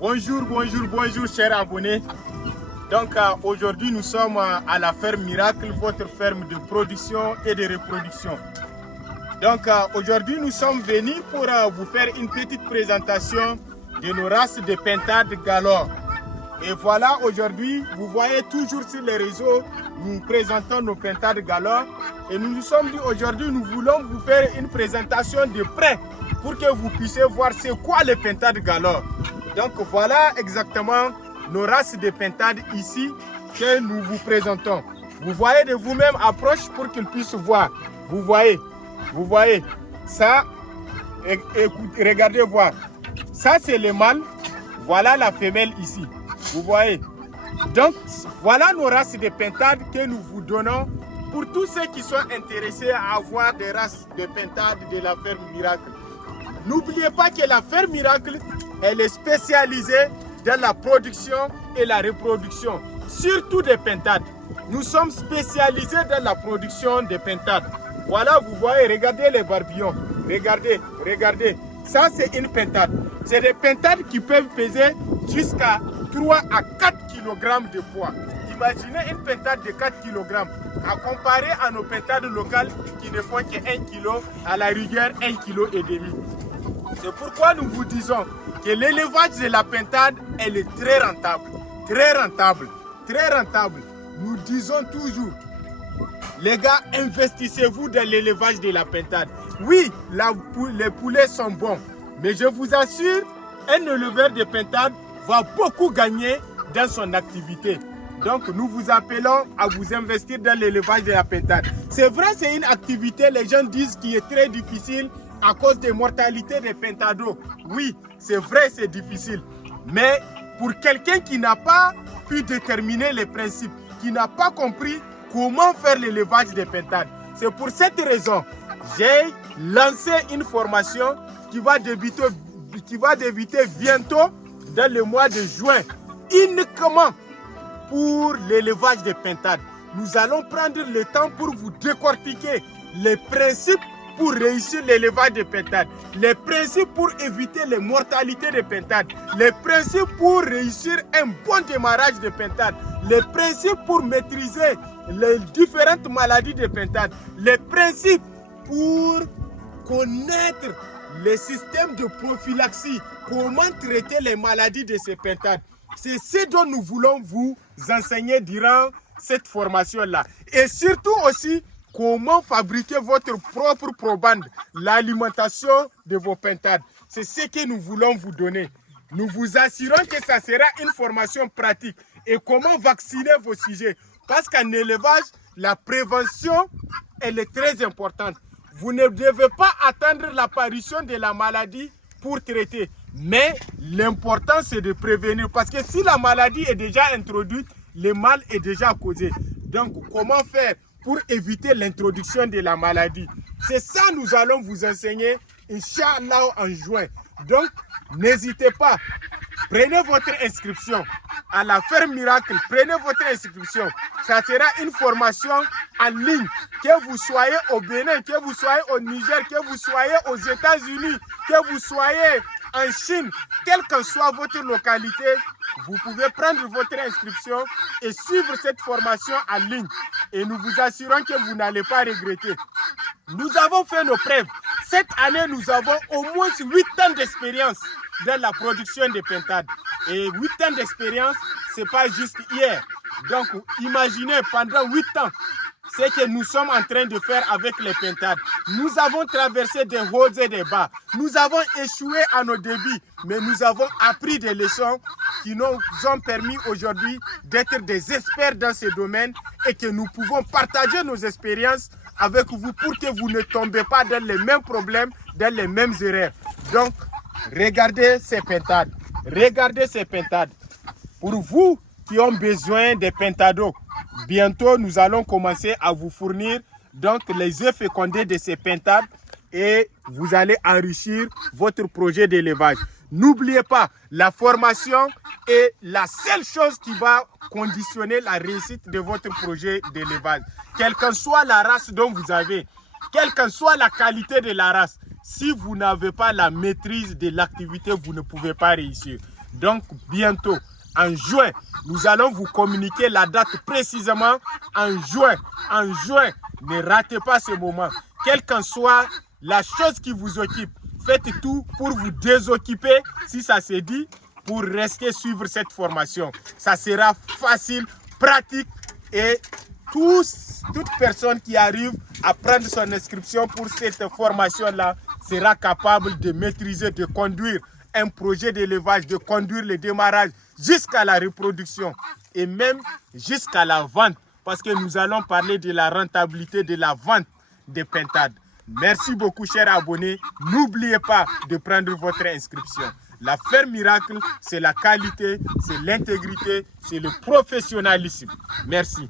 Bonjour, chers abonnés. Donc aujourd'hui nous sommes à la ferme Miracle, votre ferme de production et de reproduction. Donc aujourd'hui nous sommes venus pour vous faire une petite présentation de nos races de pintades galores. Et voilà, aujourd'hui, vous voyez toujours sur les réseaux, nous présentons nos pintades galores. Et nous nous sommes dit aujourd'hui, nous voulons vous faire une présentation de près pour que vous puissiez voir c'est quoi les pintades galores. Donc voilà exactement nos races de pintades ici que nous vous présentons. Vous voyez de vous-même, approche pour qu'ils puissent voir. Vous voyez, ça, écoutez, regardez voir. Ça c'est le mâle, voilà la femelle ici. Vous voyez. Donc voilà nos races de pintades que nous vous donnons pour tous ceux qui sont intéressés à avoir des races de pintades de la ferme Miracle. N'oubliez pas que la ferme Miracle, elle est spécialisée dans la production et la reproduction, surtout des pintades. Nous sommes spécialisés dans la production des pintades. Voilà, vous voyez, regardez les barbillons. Regardez. Ça, c'est une pintade. C'est des pintades qui peuvent peser jusqu'à 3 à 4 kg de poids. Imaginez une pintade de 4 kg à comparer à nos pintades locales qui ne font que 1 kg, à la rigueur 1,5 kg. C'est pourquoi nous vous disons que l'élevage de la pintade, elle est très rentable. Nous disons toujours, les gars, investissez-vous dans l'élevage de la pintade. Oui, les poulets sont bons, mais je vous assure, un éleveur de pintade va beaucoup gagner dans son activité. Donc, nous vous appelons à vous investir dans l'élevage de la pintade. C'est vrai, c'est une activité, les gens disent, qui est très difficile à cause des mortalités des pentados. Oui, c'est vrai, c'est difficile. Mais pour quelqu'un qui n'a pas pu déterminer les principes, qui n'a pas compris comment faire l'élevage des pintades, c'est pour cette raison j'ai lancé une formation qui va débuter bientôt dans le mois de juin, uniquement pour l'élevage des pintades. Nous allons prendre le temps pour vous décortiquer les principes pour réussir l'élevage des pintades, les principes pour éviter les mortalités des pintades, les principes pour réussir un bon démarrage des pintades, les principes pour maîtriser les différentes maladies des pintades, les principes pour connaître les systèmes de prophylaxie, comment traiter les maladies de ces pintades. C'est ce dont nous voulons vous enseigner durant cette formation-là. Et surtout aussi, comment fabriquer votre propre probande, l'alimentation de vos pintades. C'est ce que nous voulons vous donner. Nous vous assurons que ça sera une formation pratique. Et comment vacciner vos sujets. Parce qu'en élevage, la prévention, elle est très importante. Vous ne devez pas attendre l'apparition de la maladie pour traiter. Mais l'important, c'est de prévenir. Parce que si la maladie est déjà introduite, le mal est déjà causé. Donc, comment faire pour éviter l'introduction de la maladie? C'est ça que nous allons vous enseigner, Inch'Allah, en juin. Donc, n'hésitez pas. Prenez votre inscription à la ferme Miracle. Prenez votre inscription. Ça sera une formation en ligne. Que vous soyez au Bénin, que vous soyez au Niger, que vous soyez aux États-Unis, que vous soyez en Chine, quelle que soit votre localité, vous pouvez prendre votre inscription et suivre cette formation en ligne. Et nous vous assurons que vous n'allez pas regretter. Nous avons fait nos preuves. Cette année, nous avons au moins 8 ans d'expérience dans la production de pintades. Et 8 ans d'expérience, ce n'est pas juste hier. Donc, imaginez pendant 8 ans ce que nous sommes en train de faire avec les pintades. Nous avons traversé des hauts et des bas. Nous avons échoué à nos débuts, mais nous avons appris des leçons qui nous ont permis aujourd'hui d'être des experts dans ce domaine et que nous pouvons partager nos expériences avec vous pour que vous ne tombez pas dans les mêmes problèmes, dans les mêmes erreurs. Donc, regardez ces pintades. Regardez ces pintades. Pour vous qui ont besoin des pentados, bientôt nous allons commencer à vous fournir donc les œufs fécondés de ces pintades et vous allez enrichir votre projet d'élevage. N'oubliez pas, la formation est la seule chose qui va conditionner la réussite de votre projet d'élevage. Quelle que soit la race dont vous avez, quelle que soit la qualité de la race, si vous n'avez pas la maîtrise de l'activité, vous ne pouvez pas réussir. Donc bientôt, en juin, nous allons vous communiquer la date précisément en juin. En juin, ne ratez pas ce moment. Quelle qu'en soit la chose qui vous occupe, faites tout pour vous désoccuper, si ça se dit, pour rester suivre cette formation. Ça sera facile, pratique et toute personne qui arrive à prendre son inscription pour cette formation-là sera capable de maîtriser, de conduire un projet d'élevage, de conduire le démarrage jusqu'à la reproduction et même jusqu'à la vente, parce que nous allons parler de la rentabilité de la vente des pintades. Merci beaucoup, chers abonnés. N'oubliez pas de prendre votre inscription. La ferme miracle, c'est la qualité, c'est l'intégrité, c'est le professionnalisme. Merci.